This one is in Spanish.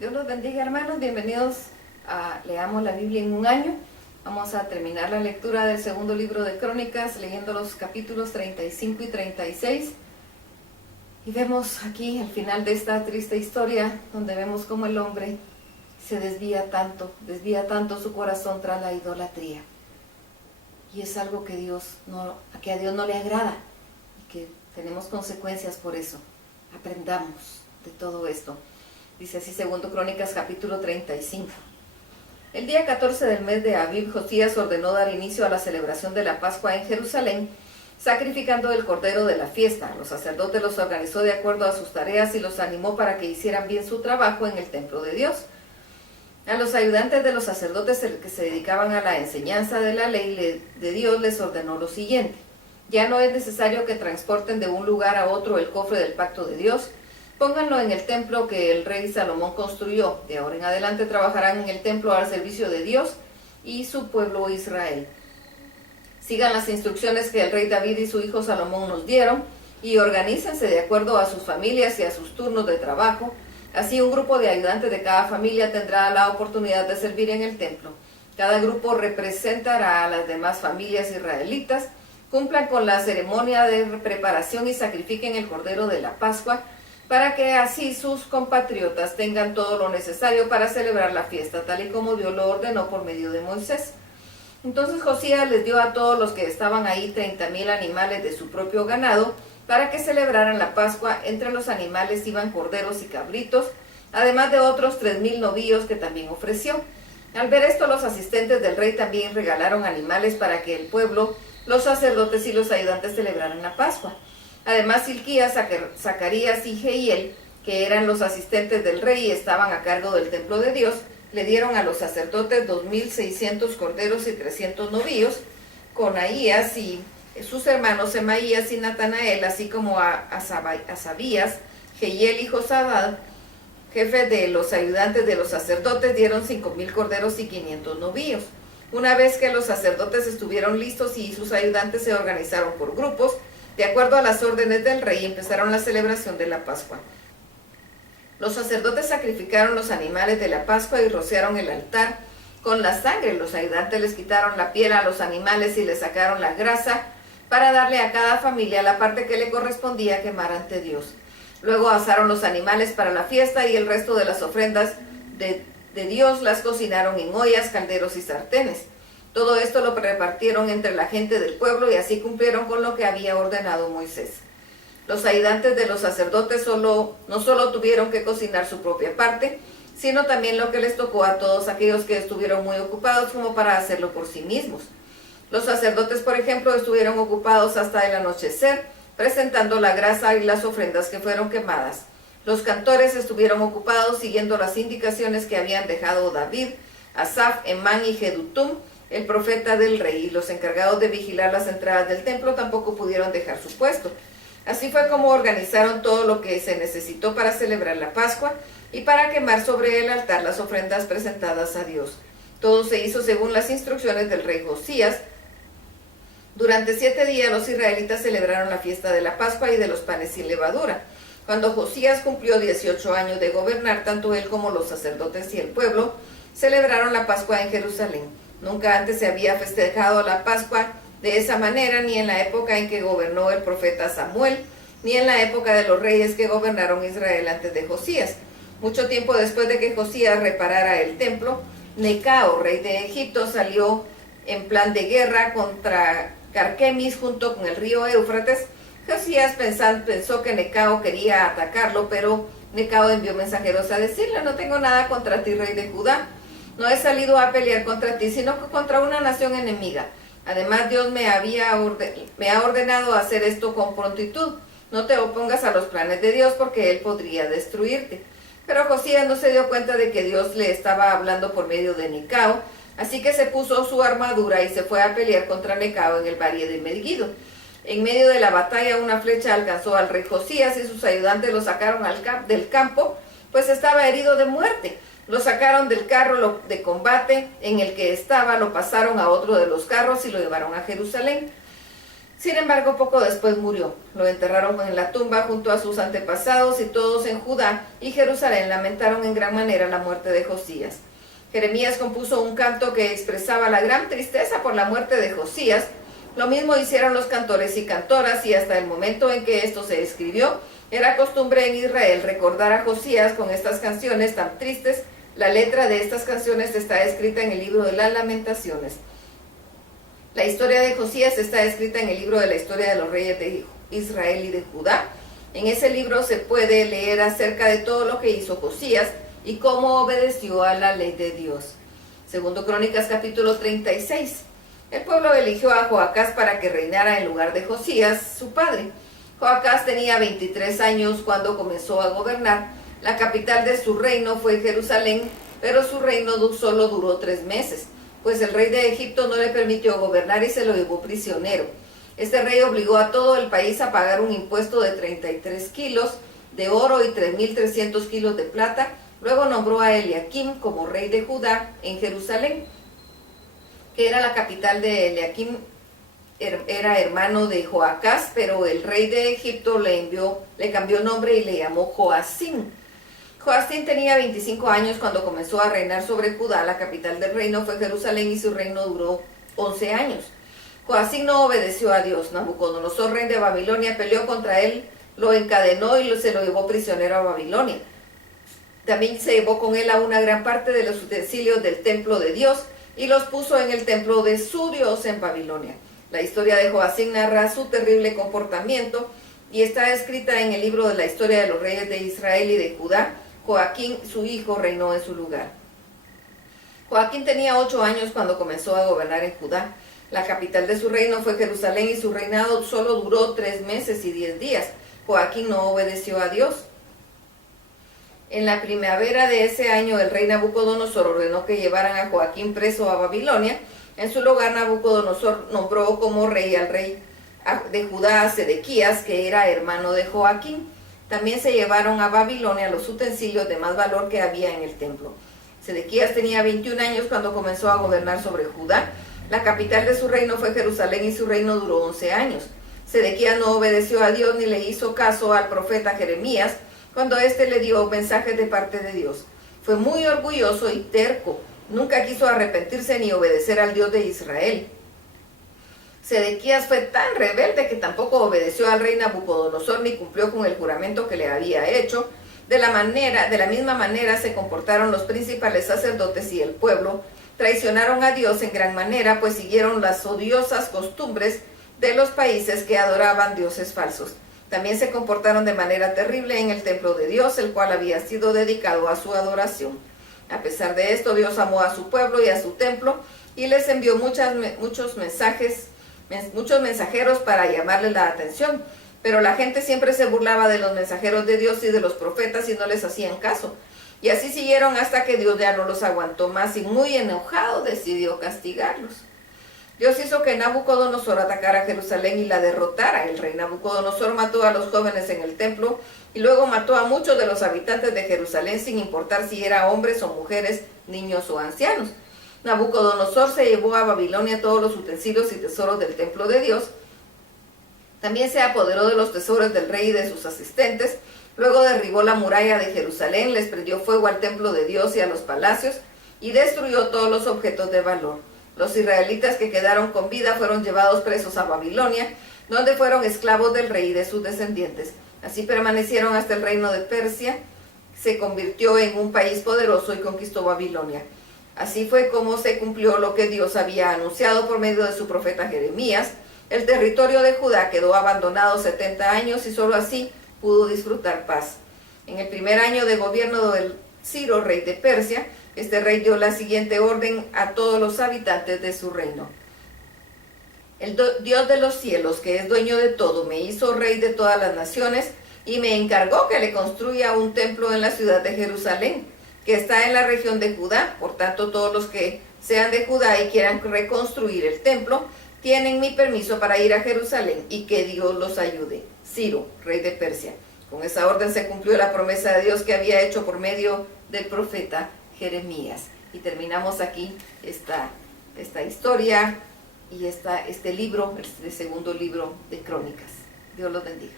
Dios los bendiga, hermanos. Bienvenidos a Leamos la Biblia en un año. Vamos a terminar la lectura del segundo libro de Crónicas, leyendo los capítulos 35 y 36. Y vemos aquí el final de esta triste historia, donde vemos cómo el hombre se desvía tanto su corazón tras la idolatría. Y es algo que a Dios no le agrada, y que tenemos consecuencias por eso. Aprendamos de todo esto. Dice así, segundo Crónicas, capítulo 35. El día 14 del mes de Abib, Josías ordenó dar inicio a la celebración de la Pascua en Jerusalén, sacrificando el cordero de la fiesta. Los sacerdotes los organizó de acuerdo a sus tareas y los animó para que hicieran bien su trabajo en el templo de Dios. A los ayudantes de los sacerdotes que se dedicaban a la enseñanza de la ley de Dios les ordenó lo siguiente: ya no es necesario que transporten de un lugar a otro el cofre del pacto de Dios. Pónganlo en el templo que el rey Salomón construyó. De ahora en adelante trabajarán en el templo al servicio de Dios y su pueblo Israel. Sigan las instrucciones que el rey David y su hijo Salomón nos dieron y organícense de acuerdo a sus familias y a sus turnos de trabajo. Así un grupo de ayudantes de cada familia tendrá la oportunidad de servir en el templo. Cada grupo representará a las demás familias israelitas. Cumplan con la ceremonia de preparación y sacrifiquen el cordero de la Pascua, para que así sus compatriotas tengan todo lo necesario para celebrar la fiesta, tal y como Dios lo ordenó por medio de Moisés. Entonces Josías les dio a todos los que estaban ahí 30,000 animales de su propio ganado, para que celebraran la Pascua. Entre los animales iban corderos y cabritos, además de otros 3,000 novillos que también ofreció. Al ver esto, los asistentes del rey también regalaron animales para que el pueblo, los sacerdotes y los ayudantes celebraran la Pascua. Además, Hilquías, Zacarías y Jehiel, que eran los asistentes del rey y estaban a cargo del templo de Dios, le dieron a los sacerdotes 2,600 corderos y 300 novillos, con Ahías y sus hermanos Semaías y Natanael, así como a Asabías, Jehiel y Josabad, jefes de los ayudantes de los sacerdotes, dieron 5,000 corderos y 500 novillos. Una vez que los sacerdotes estuvieron listos y sus ayudantes se organizaron por grupos, de acuerdo a las órdenes del rey, empezaron la celebración de la Pascua. Los sacerdotes sacrificaron los animales de la Pascua y rociaron el altar con la sangre. Los ayudantes les quitaron la piel a los animales y les sacaron la grasa para darle a cada familia la parte que le correspondía quemar ante Dios. Luego asaron los animales para la fiesta y el resto de las ofrendas de Dios las cocinaron en ollas, calderos y sartenes. Todo esto lo repartieron entre la gente del pueblo y así cumplieron con lo que había ordenado Moisés. Los ayudantes de los sacerdotes no solo tuvieron que cocinar su propia parte, sino también lo que les tocó a todos aquellos que estuvieron muy ocupados como para hacerlo por sí mismos. Los sacerdotes, por ejemplo, estuvieron ocupados hasta el anochecer, presentando la grasa y las ofrendas que fueron quemadas. Los cantores estuvieron ocupados siguiendo las indicaciones que habían dejado David, Asaf, Emán y Jedutum, el profeta del rey, y los encargados de vigilar las entradas del templo tampoco pudieron dejar su puesto. Así fue como organizaron todo lo que se necesitó para celebrar la Pascua y para quemar sobre el altar las ofrendas presentadas a Dios. Todo se hizo según las instrucciones del rey Josías. Durante 7 días los israelitas celebraron la fiesta de la Pascua y de los panes sin levadura. Cuando Josías cumplió 18 años de gobernar, tanto él como los sacerdotes y el pueblo celebraron la Pascua en Jerusalén. Nunca antes se había festejado la Pascua de esa manera, ni en la época en que gobernó el profeta Samuel, ni en la época de los reyes que gobernaron Israel antes de Josías. Mucho tiempo después de que Josías reparara el templo, Necao, rey de Egipto, salió en plan de guerra contra Carquemis junto con el río Éufrates. Josías pensó que Necao quería atacarlo, pero Necao envió mensajeros a decirle: no tengo nada contra ti, rey de Judá. No he salido a pelear contra ti, sino que contra una nación enemiga. Además, Dios me ha ordenado hacer esto con prontitud. No te opongas a los planes de Dios, porque Él podría destruirte. Pero Josías no se dio cuenta de que Dios le estaba hablando por medio de Necao, así que se puso su armadura y se fue a pelear contra Necao en el valle de Megiddo. En medio de la batalla, una flecha alcanzó al rey Josías y sus ayudantes lo sacaron del campo, pues estaba herido de muerte. Lo sacaron del carro de combate en el que estaba, lo pasaron a otro de los carros y lo llevaron a Jerusalén. Sin embargo, poco después murió. Lo enterraron en la tumba junto a sus antepasados, y todos en Judá y Jerusalén lamentaron en gran manera la muerte de Josías. Jeremías compuso un canto que expresaba la gran tristeza por la muerte de Josías. Lo mismo hicieron los cantores y cantoras, y hasta el momento en que esto se escribió, era costumbre en Israel recordar a Josías con estas canciones tan tristes. La letra de estas canciones está escrita en el libro de las Lamentaciones. La historia de Josías está escrita en el libro de la historia de los reyes de Israel y de Judá. En ese libro se puede leer acerca de todo lo que hizo Josías y cómo obedeció a la ley de Dios. Segundo Crónicas capítulo 36. El pueblo eligió a Joacás para que reinara en lugar de Josías, su padre. Joacás tenía 23 años cuando comenzó a gobernar. La capital de su reino fue Jerusalén, pero su reino solo duró 3 meses. Pues el rey de Egipto no le permitió gobernar y se lo llevó prisionero. Este rey obligó a todo el país a pagar un impuesto de 33 kilos de oro y 3.300 kilos de plata. Luego nombró a Eliakim como rey de Judá en Jerusalén, que era la capital de Eliakim. Era hermano de Joacás, pero el rey de Egipto le cambió nombre y le llamó Joacín. Joacín tenía 25 años cuando comenzó a reinar sobre Judá. La capital del reino fue Jerusalén y su reino duró 11 años. Joacín no obedeció a Dios. Nabucodonosor, rey de Babilonia, peleó contra él, lo encadenó y se lo llevó prisionero a Babilonia. También se llevó con él a una gran parte de los utensilios del templo de Dios y los puso en el templo de su Dios en Babilonia. La historia de Joacín narra su terrible comportamiento y está escrita en el libro de la historia de los reyes de Israel y de Judá. Joaquín, su hijo, reinó en su lugar. Joaquín tenía 8 años cuando comenzó a gobernar en Judá. La capital de su reino fue Jerusalén y su reinado solo duró 3 meses y 10 días. Joaquín no obedeció a Dios. En la primavera de ese año, el rey Nabucodonosor ordenó que llevaran a Joaquín preso a Babilonia. En su lugar, Nabucodonosor nombró como rey al rey de Judá a Sedequías, que era hermano de Joaquín. También se llevaron a Babilonia los utensilios de más valor que había en el templo. Sedequías tenía 21 años cuando comenzó a gobernar sobre Judá. La capital de su reino fue Jerusalén y su reino duró 11 años. Sedequías no obedeció a Dios ni le hizo caso al profeta Jeremías cuando éste le dio mensajes de parte de Dios. Fue muy orgulloso y terco. Nunca quiso arrepentirse ni obedecer al Dios de Israel. Sedequías fue tan rebelde que tampoco obedeció al rey Nabucodonosor ni cumplió con el juramento que le había hecho. De la misma manera se comportaron los principales sacerdotes y el pueblo. Traicionaron a Dios en gran manera, pues siguieron las odiosas costumbres de los países que adoraban dioses falsos. También se comportaron de manera terrible en el templo de Dios, el cual había sido dedicado a su adoración. A pesar de esto, Dios amó a su pueblo y a su templo y les envió muchos mensajeros para llamarles la atención, pero la gente siempre se burlaba de los mensajeros de Dios y de los profetas y no les hacían caso. Y así siguieron hasta que Dios ya no los aguantó más y muy enojado decidió castigarlos. Dios hizo que Nabucodonosor atacara Jerusalén y la derrotara. El rey Nabucodonosor mató a los jóvenes en el templo y luego mató a muchos de los habitantes de Jerusalén sin importar si eran hombres o mujeres, niños o ancianos. Nabucodonosor se llevó a Babilonia todos los utensilios y tesoros del templo de Dios. También se apoderó de los tesoros del rey y de sus asistentes. Luego derribó la muralla de Jerusalén, les prendió fuego al templo de Dios y a los palacios y destruyó todos los objetos de valor. Los israelitas que quedaron con vida fueron llevados presos a Babilonia, donde fueron esclavos del rey y de sus descendientes. Así permanecieron hasta el reino de Persia se convirtió en un país poderoso y conquistó Babilonia. Así fue como se cumplió lo que Dios había anunciado por medio de su profeta Jeremías. El territorio de Judá quedó abandonado 70 años y solo así pudo disfrutar paz. En el primer año de gobierno del Ciro, rey de Persia, este rey dio la siguiente orden a todos los habitantes de su reino. El Dios de los cielos, que es dueño de todo, me hizo rey de todas las naciones y me encargó que le construya un templo en la ciudad de Jerusalén, que está en la región de Judá. Por tanto, todos los que sean de Judá y quieran reconstruir el templo, tienen mi permiso para ir a Jerusalén y que Dios los ayude. Ciro, rey de Persia. Con esa orden se cumplió la promesa de Dios que había hecho por medio del profeta Jeremías. Y terminamos aquí esta historia y este libro, el segundo libro de Crónicas. Dios los bendiga.